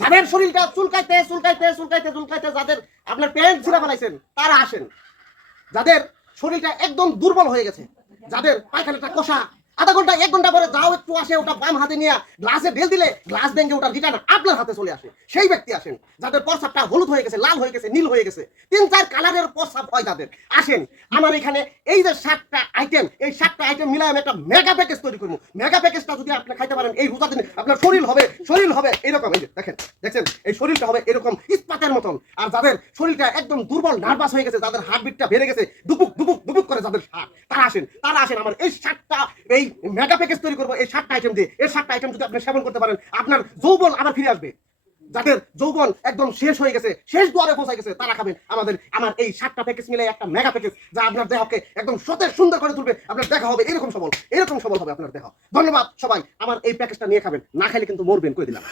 যাদের শরীরটা চুলকাইতে চুলকাইতে চুলকাইতে চুলকাইতে যাদের আপনার প্যান্ট ছিঁড়া ফেলাইছেন তারা আসেন। যাদের শরীরটা একদম দুর্বল হয়ে গেছে, যাদের পায়খানাটা কষা, আধা ঘন্টা 1 ঘন্টা পরে যাও একটু আসে, ওটা বাম হাতে নিয়ে গ্লাসে ঢেল দিলে গ্লাস ভেঙে ওটা রিটার্ন আপনার হাতে চলে আসে, সেই ব্যক্তি আসেন। যাদের প্রস্রাবটা হলুদ হয়ে গেছে, লাল হয়ে গেছে, নীল হয়ে গেছে, 3-4 কালারের প্রস্রাব হয় যাদের, আসেন আমার এখানে। এই যে 7টা আইটেম, এই 7টা আইটেম মিলাই আমি একটা মেগা প্যাকেজ তৈরি করবো। মেগা প্যাকেজটা যদি আপনি খাইতে পারেন এই রোজা দিনে আপনার শরীর হবে এরকম। এই যে দেখেন এই শরীরটা হবে এরকম ইস্পাতের মতন। আর যাদের শরীরটা একদম দুর্বল নার্ভাস হয়ে গেছে, যাদের হার্টবিটটা বেড়ে গেছে, দুপুক দুপুক দুপুক করে যাদের তারা আসেন আমার এই 7টা এই মেগা প্যাকেজ তৈরি করবো। এই 7টা আইটেম দিয়ে, এই 7টা আইটেম যদি আপনি সেবন করতে পারেন আপনার যৌবন আবার ফিরে আসবে। যাদের যৌবন একদম শেষ হয়ে গেছে, শেষ দুয়ারে পৌঁছে গেছে, তারা খাবেন আমার এই 7টা প্যাকেজ মিলে একটা মেগা প্যাকেজ, যা আপনার দেহকে একদম সতেজ সুন্দর করে তুলবে। আপনার দেখা হবে এরকম সবল হবে আপনার দেহ। ধন্যবাদ সবাই, আমার এই প্যাকেজটা নিয়ে খাবেন, না খাইলে কিন্তু মরবেন, কই দিলাম।